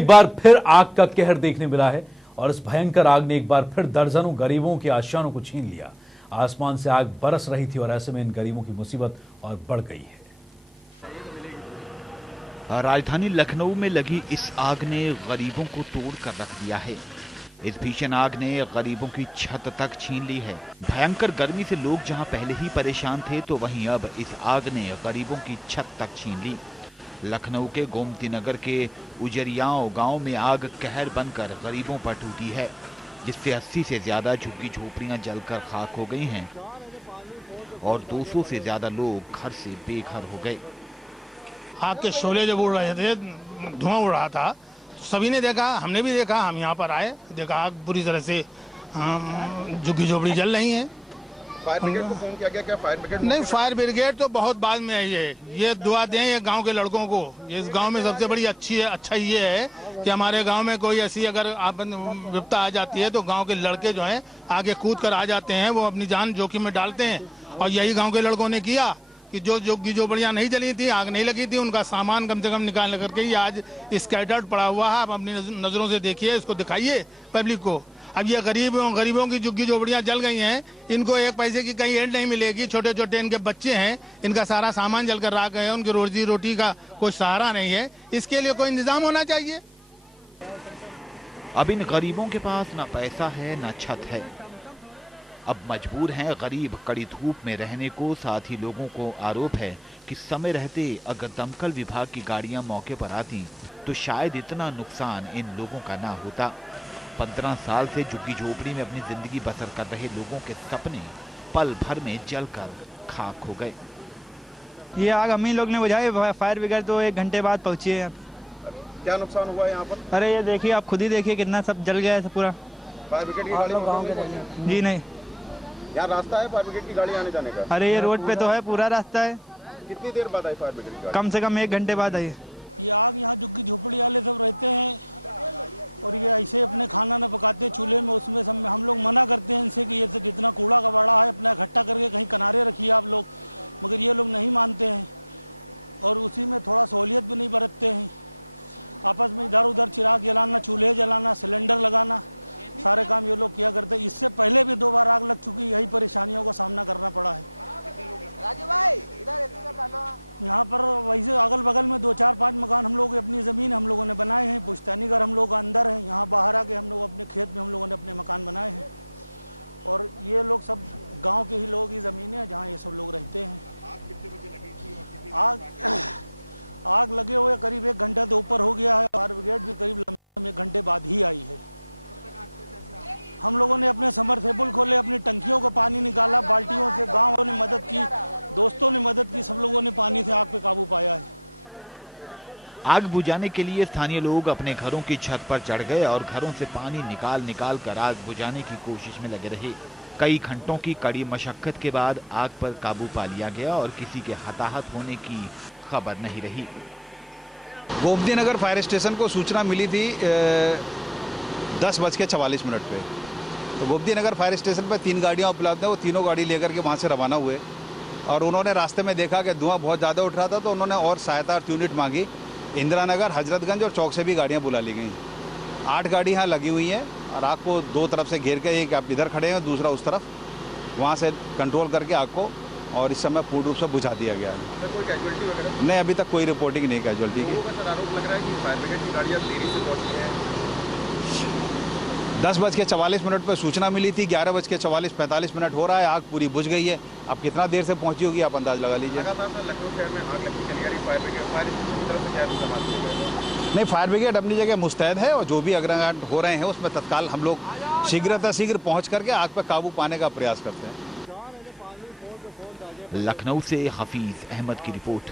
एक बार फिर आग का कहर देखने मिला है और इस भयंकर आग ने एक बार फिर दर्जनों गरीबों के आशाओं को छीन लिया। आसमान से आग बरस रही थी और ऐसे में इन गरीबों की मुसीबत और बढ़ गई है। राजधानी लखनऊ में लगी इस आग ने गरीबों को तोड़ कर रख दिया है। इस भीषण आग ने गरीबों की छत तक छीन ली है। भयंकर गर्मी से लोग जहां पहले ही परेशान थे, तो वहीं अब इस आग ने गरीबों की छत तक छीन ली। लखनऊ के गोमती नगर के उजरियाओं गांव में आग कहर बनकर गरीबों पर टूटी है, जिससे 80 से ज्यादा झुग्गी झोपड़ियां जलकर खाक हो गई हैं और 200 से ज्यादा लोग घर से बेघर हो गए। आग के शोले जब उड़ रहे थे, धुआं उड़ रहा था, सभी ने देखा, हमने भी देखा। हम यहाँ पर आए, देखा आग बुरी तरह से झुग्गी झोपड़ी जल रही है। फायर ब्रिगेड को फोन किया गया? क्या फायर ब्रिगेड नहीं, फायर ब्रिगेड तो बहुत बाद में आई है। ये दुआ दें ये गांव के लड़कों को। इस गांव में सबसे बड़ी अच्छा ये है कि हमारे गांव में कोई ऐसी अगर विपदा आ जाती है तो गांव के लड़के जो हैं आगे कूद कर आ जाते हैं, वो अपनी जान जोखिम में डालते हैं। और यही गाँव के लड़कों ने किया कि जो झुग्गी झोपड़ियां नहीं जली थी, आग नहीं लगी थी, उनका सामान कम से कम निकाल करके ही आज स्कैटर्ड पड़ा हुआ है। आप अपनी नजरों से देखिए, इसको दिखाइए पब्लिक को। अब ये गरीबों की झुग्गी झोपड़ियां जल गई हैं, इनको एक पैसे की कहीं एंड नहीं मिलेगी। छोटे छोटे इनके बच्चे हैं, इनका सारा सामान जलकर राख है, उनकी रोजी रोटी का कोई सहारा नहीं है। इसके लिए कोई इंतजाम होना चाहिए। अब इन गरीबों के पास ना पैसा है ना छत है। अब मजबूर हैं गरीब कड़ी धूप में रहने को। साथ ही लोगों को आरोप है कि समय रहते अगर दमकल विभाग की गाड़ियां मौके पर आती तो शायद इतना नुकसान इन लोगों का ना होता। 15 साल से झुग्गी झोपड़ी में अपनी जिंदगी बसर कर रहे लोगों के सपने पल भर में जलकर खाक हो गए। ये आग हम ही लोग ने बुझाई, फायर ब्रिगेड तो 1 घंटे बाद पहुंची है। क्या नुकसान हुआ है यहाँ पर? अरे ये देखिए, आप खुद ही देखिए कितना सब जल गया है पूरा। फायर ब्रिगेड की गाड़ी जी नहीं, यहाँ रास्ता है फायर ब्रिगेड की गाड़ी आने जाने का? अरे ये रोड पे तो है, पूरा रास्ता है। कितनी देर बाद आई फायर ब्रिगेड की गाड़ी? कम से कम 1 घंटे बाद आई। ये आग यहाँ झुग्गी झोपड़ी वाले सब रहते हैं और ये ऐसे अपने खाना न पकाते चूल्हे में, उसमें सब हम लोग मना करते हैं इनसे कि ये तो जितना कूड़ा कबाड़ा है अपना इकट्ठा करके कहीं किनारे रखिए आप लोग, मगर ये लोग नहीं मानते हैं और उसी में थोड़ा सहूलियत भी नहीं बरतते हैं। आपस में इधर उधर चिराग जलाना, चूल्हे जलाना, सिलेंडर लगाना, सारे काम ये लोग किया करते हैं। इससे पहले भी 2 बार आग लग चुकी, यही परेशानियों का सामना करना पड़ा है। यहाँ पर वैसे अगल बगल में 2, 4, 5 मकान हम लोग अपनी ज़मीन हम लोगों ने बनाए हैं। पुश्तैनी घर हम लोग अंदर हैं, यहाँ बाहर आके हम लोग अपने खेत में हम लोगों ने अपने मकान बनाए हैं। और ये लोग सब गांव के ही लोग ही ज़मीनें हैं जहाँ ये सब लोग रहते हैं। आग लगे हुए करीब 1 घंटा तो ऊपर हो गया है। फायर ब्रिगेड भी करीब 1 घंटे बाद ही आई है। हम लोगों ने अपने समरसेबल खोले, अपनी टंकियों को पानी निकाला बाल्टियों से, गांव ने मदद की, दोस्तों ने मदद की, सब लोगों ने पानी से आग पे काबू पाया है। आग बुझाने के लिए स्थानीय लोग अपने घरों की छत पर चढ़ गए और घरों से पानी निकाल कर आग बुझाने की कोशिश में लगे रहे। कई घंटों की कड़ी मशक्कत के बाद आग पर काबू पा लिया गया और किसी के हताहत होने की खबर नहीं रही। गोमती नगर फायर स्टेशन को सूचना मिली थी 10:44 पे। तो गोमती नगर फायर स्टेशन पर 3 गाड़ियां उपलब्ध हैं। वो तीनों गाड़ी लेकर के वहाँ से रवाना हुए और उन्होंने रास्ते में देखा कि धुआं बहुत ज़्यादा उठ रहा था, तो उन्होंने और सहायता यूनिट मांगी। इंदिरा नगर, हजरतगंज और चौक से भी गाड़ियाँ बुला ली गई। 8 गाड़ी यहाँ लगी हुई हैं और आग को 2 तरफ से घेर के, एक आप इधर खड़े हैं, दूसरा उस तरफ, वहाँ से कंट्रोल करके आग को और इस समय पूर्ण रूप से बुझा दिया गया है। कोई कैजुअल्टी वगैरह? नहीं, अभी तक कोई रिपोर्टिंग नहीं कैजुअल्टी की। आरोप लग रहा है कि फायर ब्रिगेड की गाड़ियाँ देरी से पहुँची हैं। 10:44 पर सूचना मिली थी, 11:44-45 हो रहा है, आग पूरी बुझ गई है। अब कितना देर से पहुंची होगी आप अंदाज लगा लीजिए। लखनऊ शहर में आग लगती चली आ रही, फायर ब्रिगेड की तरफ से क्या इंतजाम किए गए? नहीं, फायर ब्रिगेड अपनी जगह मुस्तैद है और जो भी अग्रहण हो रहे हैं उसमें तत्काल हम लोग शीघ्र पहुंच करके आग पर काबू पाने का प्रयास करते हैं। लखनऊ से हफीज अहमद की रिपोर्ट।